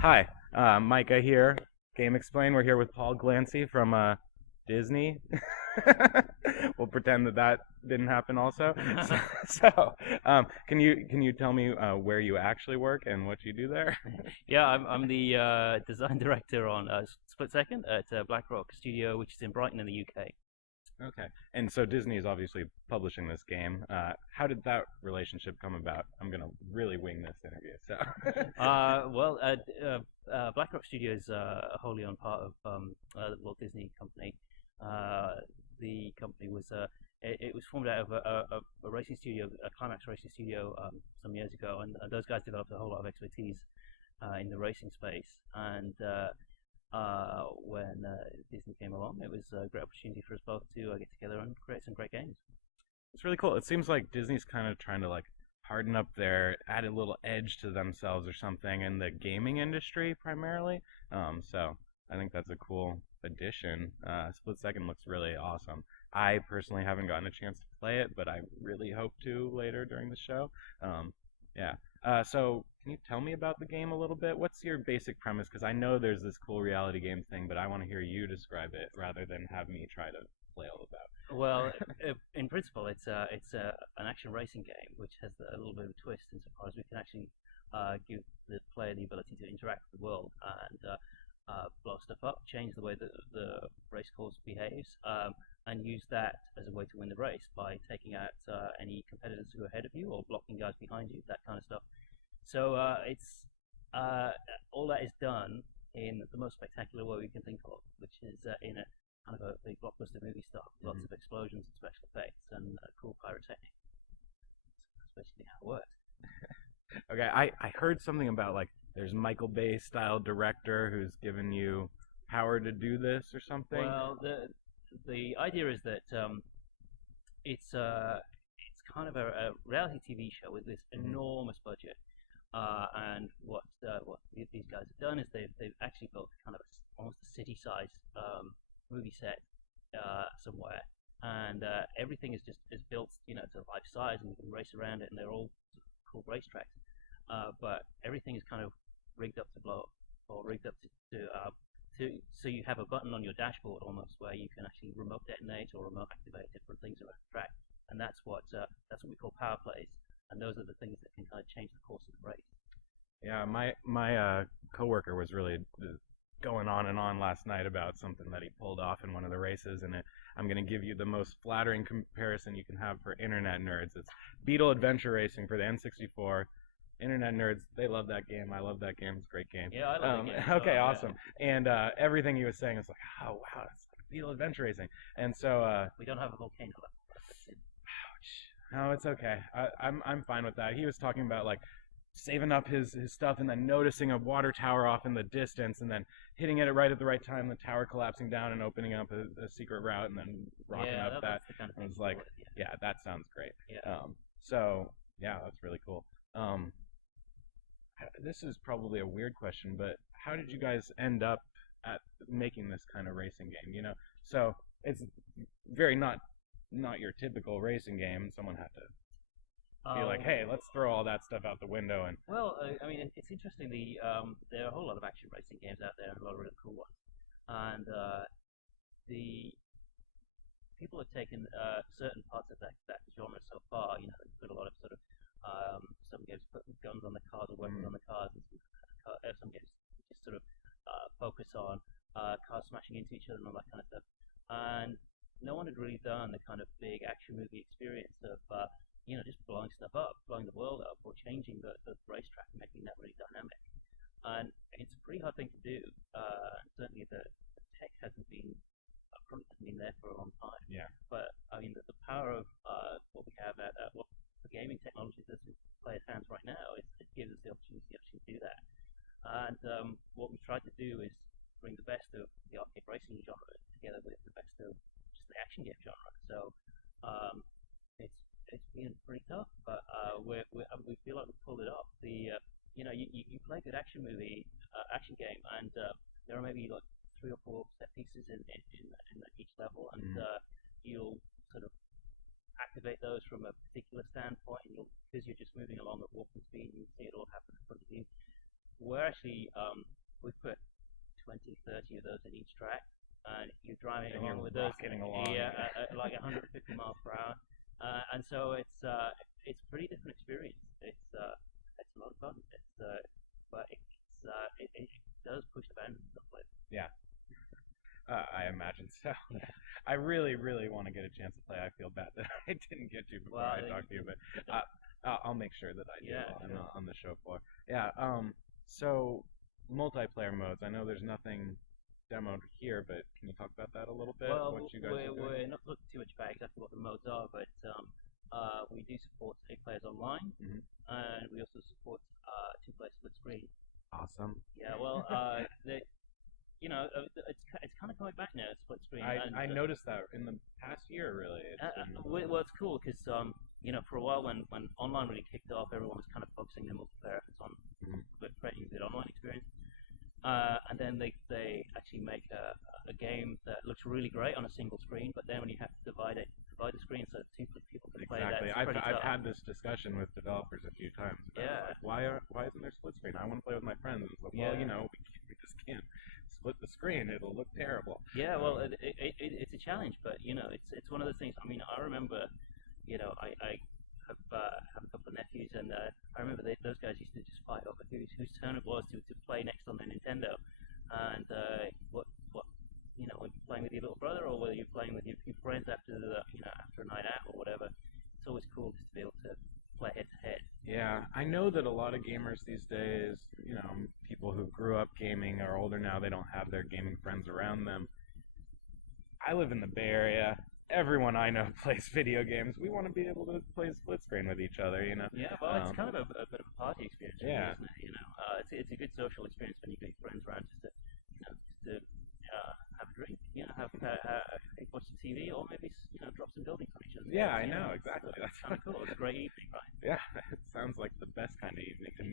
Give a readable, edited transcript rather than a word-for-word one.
Hi, Micah here. Game Explain. We're here with Paul Glancey from Disney. We'll pretend that didn't happen also. So, can you tell me where you actually work and what you do there? Yeah, I'm the design director on Split Second at BlackRock Studio, which is in Brighton in the UK. Okay. And so Disney is obviously publishing this game. How did that relationship come about? I'm gonna really wing this interview. So. BlackRock Studio is a wholly owned part of the Walt Disney Company. Uh, the company it was formed out of a racing studio, a Climax racing studio, some years ago, and those guys developed a whole lot of expertise in the racing space. And when Disney came along, it was a great opportunity for us both to get together and create some great games. It's really cool. It seems like Disney's kind of trying to like harden up add a little edge to themselves or something in the gaming industry primarily. So I think that's a cool addition. Split Second looks really awesome. I personally haven't gotten a chance to play it, but I really hope to later during the show. Um, yeah. So can you tell me about the game a little bit? What's your basic premise? Because I know there's this cool reality game thing, but I want to hear you describe it rather than have me try to flail about. Well, in principle, it's an action racing game which has a little bit of a twist insofar as we can actually give the player the ability to interact with the world and blow stuff up, change the way that the race course behaves, and use that as a way to win the race by taking out any competitors who are ahead of you or blocking guys behind you, that kind of stuff. So it's uh, all that is done in the most spectacular way we can think of, which is in a kind of a big blockbuster movie stuff, lots Mhm. of explosions and special effects and cool pyrotechnics. That's basically how it works. Okay, I heard something about like there's Michael Bay style director who's given you power to do this or something. Well, the idea is that it's kind of a reality TV show with this Hmm. enormous budget. And what these guys have done is they've actually built kind of almost a city-sized movie set somewhere, and everything is built to life size, and you can race around it, and they're all cool racetracks. But everything is kind of rigged up to blow up, or rigged up to so you have a button on your dashboard almost where you can actually remote detonate or remote activate different things around the track, and that's what we call power plays, and those are the things that can kind of change the course of the race. Yeah, my coworker was really going on and on last night about something that he pulled off in one of the races, and I'm going to give you the most flattering comparison you can have for internet nerds. It's Beetle Adventure Racing for the N64. Internet nerds, they love that game. I love that game. It's a great game. Yeah, I love the game as Okay, well. Yeah, awesome. And everything he was saying is like, oh wow, it's like Beetle Adventure Racing. And so, we don't have a volcano left. no, it's okay. I'm fine with that. He was talking about like saving up his stuff and then noticing a water tower off in the distance and then hitting it right at the right time, the tower collapsing down and opening up a secret route and then rocking Yeah, up that. that's the kind of And thing it's like, people would. Yeah, yeah, that sounds great. yeah. So yeah, that's really cool. Um, this is probably a weird question, but how did you guys end up at making this kind of racing game? So it's very not your typical racing game. Someone had to be like, Oh, hey, let's throw all that stuff out the window and. well, I mean, it's interesting. There are a whole lot of action racing games out there, and a lot of really cool ones. And the people have taken certain parts of that genre so far. You know, they've put a lot of sort of some games put guns on the cars or weapons Mm, on the cars, and some games just sort of focus on cars smashing into each other and all that kind of stuff. And no one had really done the kind of big action movie experience of just blowing stuff up, blowing the world up, or changing the racetrack and making that really dynamic. And it's a pretty hard thing to do. Certainly, the tech hasn't been probably hasn't been there for a long time. yeah. But I mean, the power of what we have what the gaming technology that's in players' hands right now it gives us the opportunity to actually do that. And what we tried to do is bring the best of the arcade racing genre together with the best of just the action game genre. So um, it's been pretty tough, but we feel like we pulled it off. You play a good action game, and there are maybe like three or four set pieces in each level, and Mm, you'll sort of activate those from a particular standpoint, and because you're just moving along at walking speed, you see it all happen in front of you. Where we're actually we put 20, 30 of those in each track, and you're driving And along you're with those, rocketing along. yeah, at like 150 miles per hour, and so it's a pretty different experience. It's a lot of fun. But it does push the boundaries of it. Yeah. I imagine so. I really, really want to get a chance to play. I feel bad that I didn't get to before I talked to you, but I'll make sure that I do on the show floor. Yeah. So multiplayer modes. I know there's nothing demoed here, but can you talk about that a little bit? Well, what you guys are doing? we're not looking too much about exactly what the modes are, but we do support 8 players online, and we also support 2-player split screen. Awesome. Yeah. Well, it's kind of coming back now, split screen. I noticed that in the past year, really. Well, it's cool because for a while when online really kicked off, everyone was kind of focusing their multiplayer efforts on creating a good online experience. And then they actually make a game that looks really great on a single screen, but then when you have to divide the screen so 2 people can play that. Exactly. I've had this discussion with developers a few times. About, like, why isn't there split screen? I want to play with my friends. It's like, well, we just can't split the screen. It'll look terrible. Yeah. Well, it's a challenge, but it's one of those things. I mean, I remember, I have a couple of nephews, and I remember those guys used to just fight over whose turn it was to play next on their Nintendo, and what were you playing with your little brother, or were you playing with your friends after after a night out or whatever. It's always cool just to be able to play head to head. Yeah, I know that a lot of gamers these days, people who grew up gaming are older now. They don't have their gaming friends around them. I live in the Bay Area. Everyone I know plays video games. We want to be able to play split screen with each other, Yeah, well, it's kind of a bit of a party experience, yeah. Isn't it? It's a good social experience when you get your friends around just to have a drink, watch some TV, or maybe drop some buildings on each other. Yeah, I know exactly. That's kind of cool. It's a great evening, right? Yeah, it sounds like the best kind of evening to